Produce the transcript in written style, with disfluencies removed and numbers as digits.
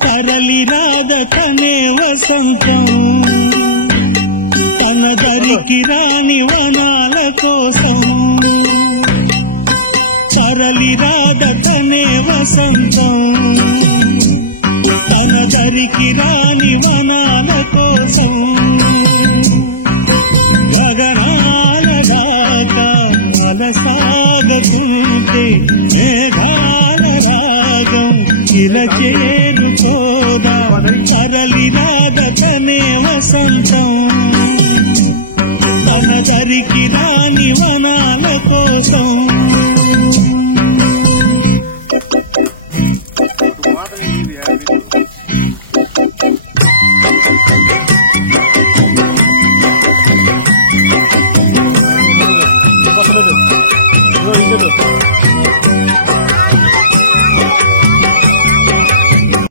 తరలి రాదటనే వసంతం తన దరికి రాని వనాల కోసం తరలి రాదటనే వసంతం తన దరికి రాని వనాల కోసం గగనాల దాకా వలసాగుతుంటే మేఘాల రాగం ఇలా చేరుకోదా తరలి రాదటనే వసంతం తన దరికి రాని వనాల కోసం